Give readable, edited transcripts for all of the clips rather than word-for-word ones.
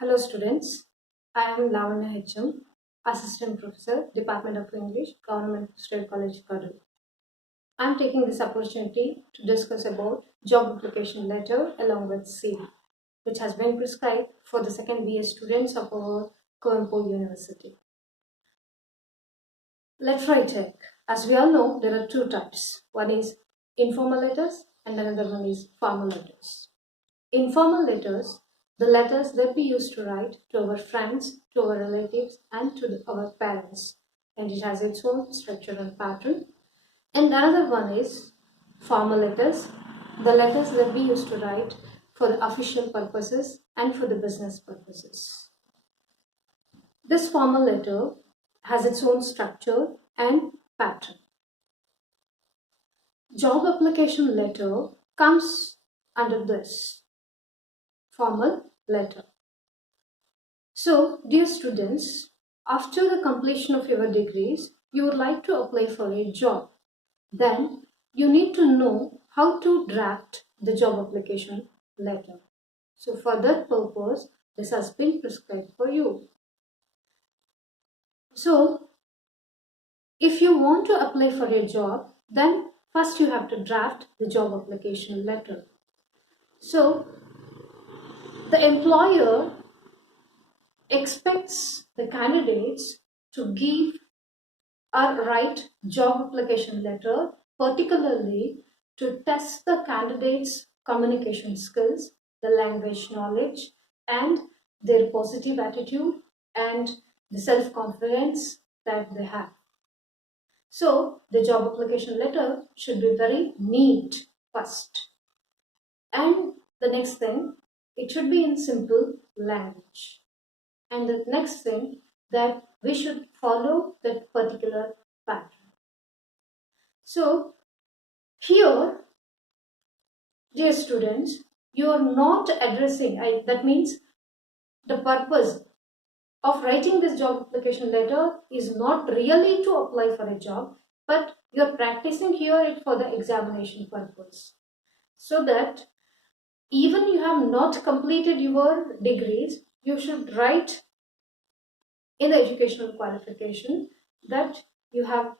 Hello students, I am Lavanya HM, Assistant Professor, Department of English, Government State College, Kadal. I am taking this opportunity to discuss about job application letter along with CV, which has been prescribed for the second BA students of our Colombo University. Let's try check. As we all know, there are two types. One is informal letters and another one is formal letters. Informal letters, the letters that we used to write to our friends, to our relatives, and to our parents, and it has its own structure and pattern. And another one is formal letters, the letters that we used to write for the official purposes and for the business purposes. This formal letter has its own structure and pattern. Job application letter comes under this formal letter. So, dear students, after the completion of your degrees, you would like to apply for a job. Then you need to know how to draft the job application letter. So, for that purpose, this has been prescribed for you. So, if you want to apply for a job, then first you have to draft the job application letter. So, the employer expects the candidates to give or write job application letter, particularly to test the candidates' communication skills, the language knowledge, and their positive attitude and the self-confidence that they have. So the job application letter should be very neat first. And the next thing, it should be in simple language. And the next thing, that we should follow that particular pattern. So here, dear students, you are not addressing, that means the purpose of writing this job application letter is not really to apply for a job, but you are practicing here it for the examination purpose. So that even you have not completed your degrees, you should write in the educational qualification that you have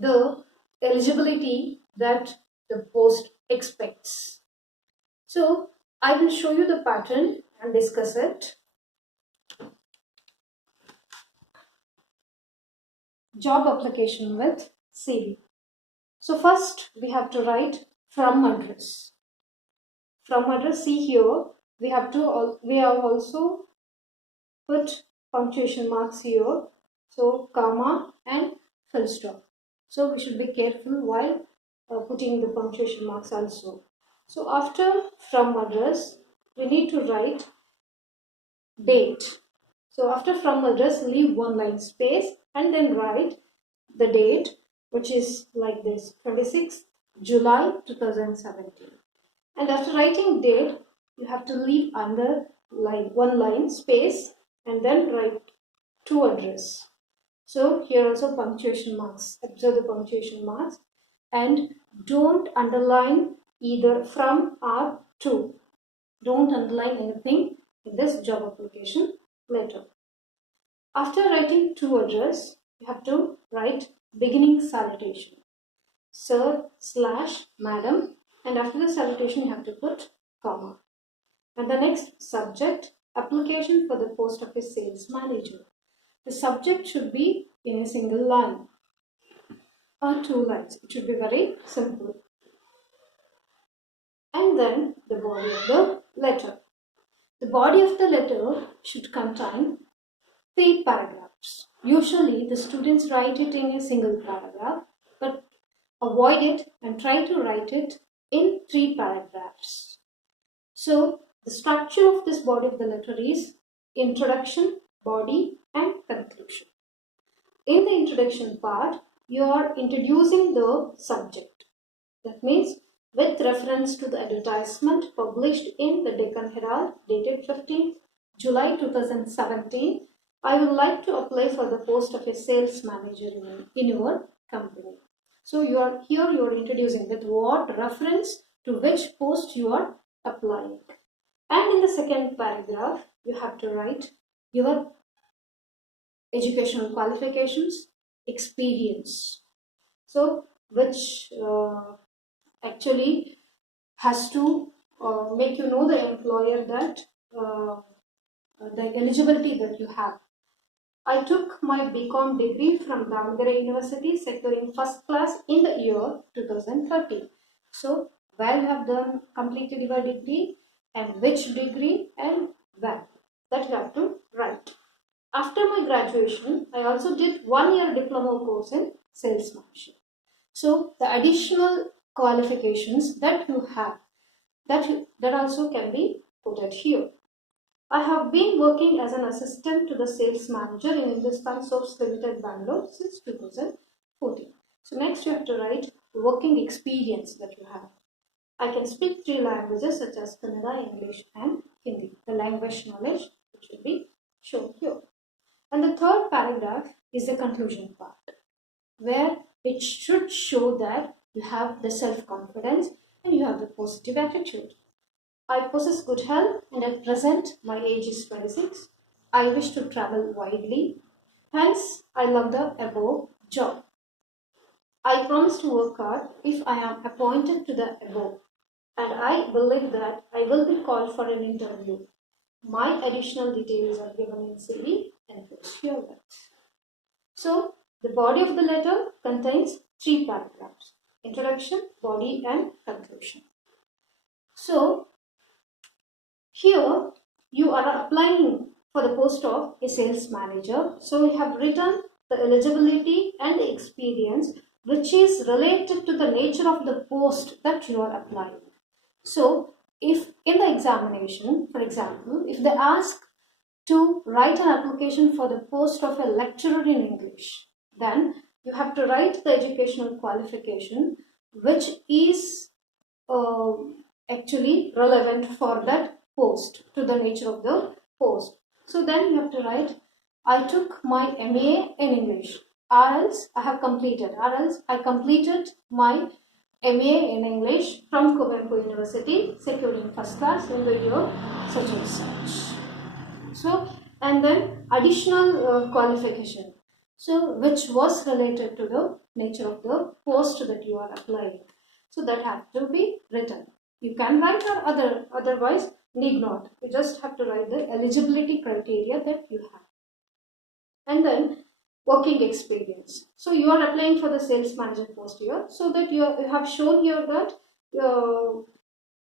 the eligibility that the post expects. So I will show you the pattern and discuss it. Job application with CV. So first we have to write from address. From address, see here, we have also put punctuation marks here. So comma and full stop. So we should be careful while putting the punctuation marks also. So after from address, we need to write date. So after from address, leave one line space and then write the date, which is like this, 26th July 2017. And after writing date, you have to leave under one line space and then write to address. So here also punctuation marks. Observe the punctuation marks and don't underline either from or to. Don't underline anything in this job application letter. After writing to address, you have to write beginning salutation. Sir / madam, and after the salutation you have to put comma. And the next subject, application for the post of a sales manager. The subject should be in a single line or two lines. It should be very simple. And then the body of the letter. The body of the letter should contain 3 paragraphs. Usually the students write it in a single paragraph, but avoid it and try to write it in 3 paragraphs. So the structure of this body of the letter is introduction, body, and conclusion. In the introduction part, you are introducing the subject. That means with reference to the advertisement published in the Deccan Herald dated 15th July 2017, I would like to apply for the post of a sales manager in your company. So you are introducing with what reference to which post you are applying. And in the second paragraph, you have to write your educational qualifications, experience. So, which actually has to make you know the employer that the eligibility that you have. I took my BCom degree from Davangere University, securing first class in the year 2013. So, where you have done completed your degree and which degree and when, that you have to write. After my graduation, I also did 1 year diploma course in salesmanship. So, the additional qualifications that you have, that also can be put at here. I have been working as an assistant to the sales manager in Hindustan Soaps Limited, Bangalore since 2014. So next you have to write working experience that you have. I can speak 3 languages such as Kannada, English and Hindi. The language knowledge which will be shown here. And the third paragraph is the conclusion part, where it should show that you have the self-confidence and you have the positive attitude. I possess good health and at present my age is 26. I wish to travel widely. Hence, I love the above job. I promise to work hard if I am appointed to the above, and I believe that I will be called for an interview. My additional details are given in CV and close herewith. So, the body of the letter contains 3 paragraphs: introduction, body and conclusion. So, here you are applying for the post of a sales manager. So we have written the eligibility and the experience which is related to the nature of the post that you are applying. So if in the examination, for example, if they ask to write an application for the post of a lecturer in English, then you have to write the educational qualification which is actually relevant for that post, to the nature of the post. So then you have to write, I took my MA in English, or else I have completed, or else I completed my MA in English from Kuvempu University, securing first class in the year such and such. So, and then additional qualification, so which was related to the nature of the post that you are applying. So that has to be written. You can write or otherwise need not. You just have to write the eligibility criteria that you have. And then working experience. So you are applying for the sales manager post here. So that you have shown here that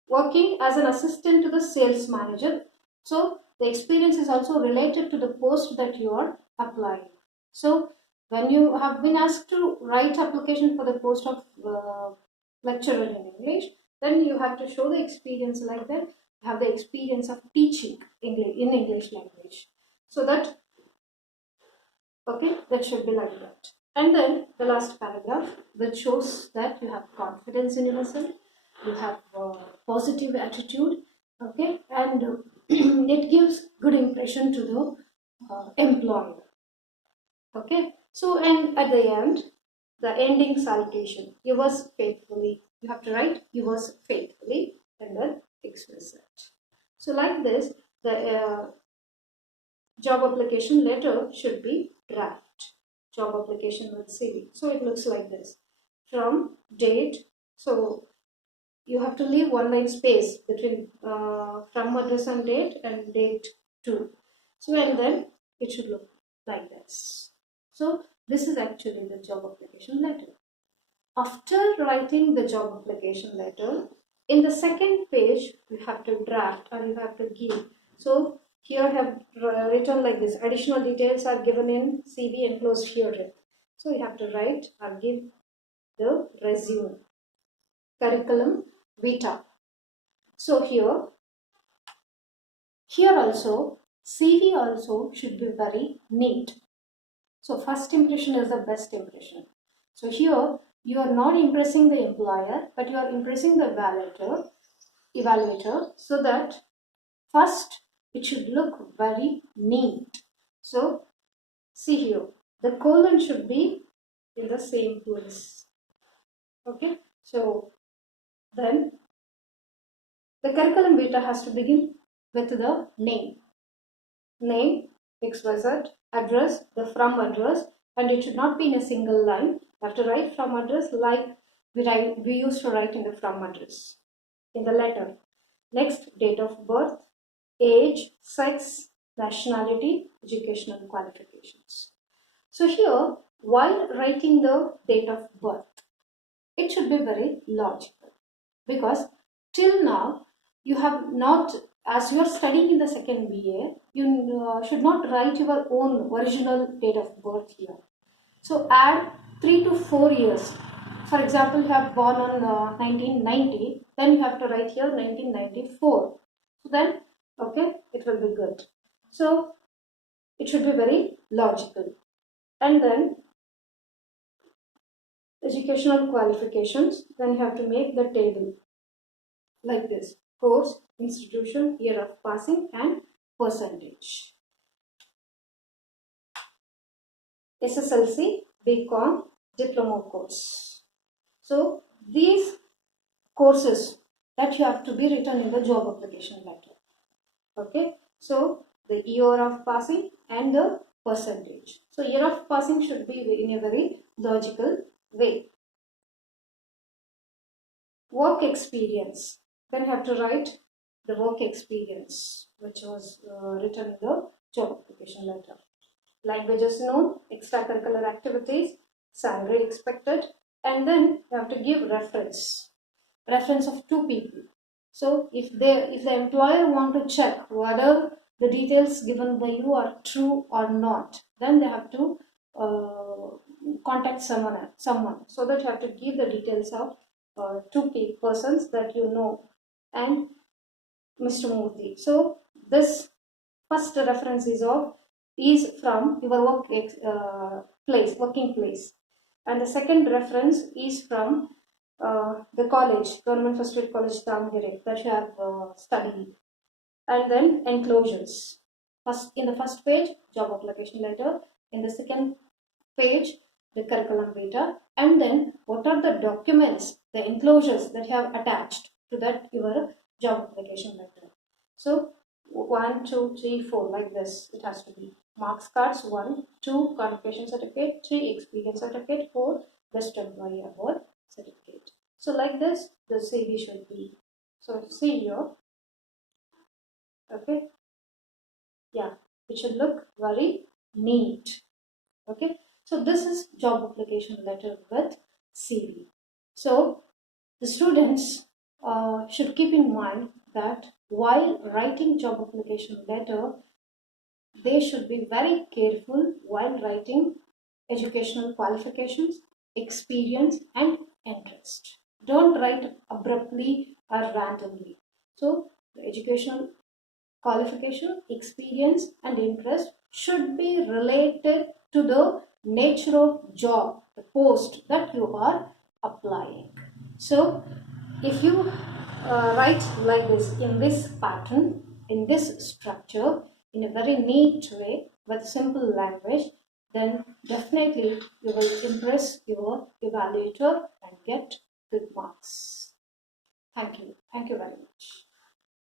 working as an assistant to the sales manager. So the experience is also related to the post that you are applying. So when you have been asked to write application for the post of lecturer in English, then you have to show the experience like that. You have the experience of teaching English in English language. So that, okay, that should be like that. And then the last paragraph, which shows that you have confidence in yourself, you have positive attitude, okay, and it gives good impression to the employer. Okay, so and at the end, the ending salutation, yours faithfully. You have to write yours faithfully and then express it. So like this, the job application letter should be draft. Job application with CV. So it looks like this. From date, so you have to leave 1 line space between from address and date to. So and then it should look like this. So this is actually the job application letter. After writing the job application letter, in the second page you have to draft or you have to give. So here I have written like this. Additional details are given in CV enclosed here. So you have to write or give the resume, curriculum vitae. So here also CV also should be very neat. So first impression is the best impression. So here you are not impressing the employer, but you are impressing the evaluator, so that first it should look very neat. So see here, the colon should be in the same place. Okay, so then The curriculum vitae has to begin with the name. Name, XYZ, address, the from address, and it should not be in a single line. You have to write from address like we used to write in the from address, in the letter. Next, date of birth, age, sex, nationality, educational qualifications. So here, while writing the date of birth, it should be very logical, because till now you have not, as you are studying in the second BA, you should not write your own original date of birth here. So add 3 to 4 years. For example, you have born on 1990, then you have to write here 1994. So then, okay, it will be good. So it should be very logical. And then educational qualifications, then you have to make the table like this: course, institution, year of passing, and percentage. SSLC, BCom, diploma course. So these courses that you have to be written in the job application letter. Okay, so the year of passing and the percentage. So year of passing should be in a very logical way. Work experience, then you have to write the work experience which was written in the job application letter. Languages known, extracurricular activities, salary expected, and then you have to give reference of 2 people. So if the employer want to check whether the details given by you are true or not, then they have to contact someone. So that you have to give the details of 2 persons that you know and Mr. Murthy. So this first reference is from your working place, and the second reference is from the college, Government First Aid College, Damagere, that you have studied. And then enclosures. In the first page, job application letter. In the second page, the curriculum vitae. And then what are the documents, the enclosures that you have attached to that your job application letter. So 1, 2, 3, 4, like this it has to be. Marks cards: 1, 2, qualification certificate, 3, experience certificate, 4, best employee award certificate. So like this the CV should be. So see here, okay, yeah, it should look very neat. Okay, so this is job application letter with CV. So the students should keep in mind that while writing job application letter, they should be very careful while writing educational qualifications, experience, and interest. Don't write abruptly or randomly. So the educational qualification, experience, and interest should be related to the nature of job, the post that you are applying. So if you write like this, in this pattern, in this structure, in a very neat way with simple language, then definitely you will impress your evaluator and get good marks. Thank you. Thank you very much.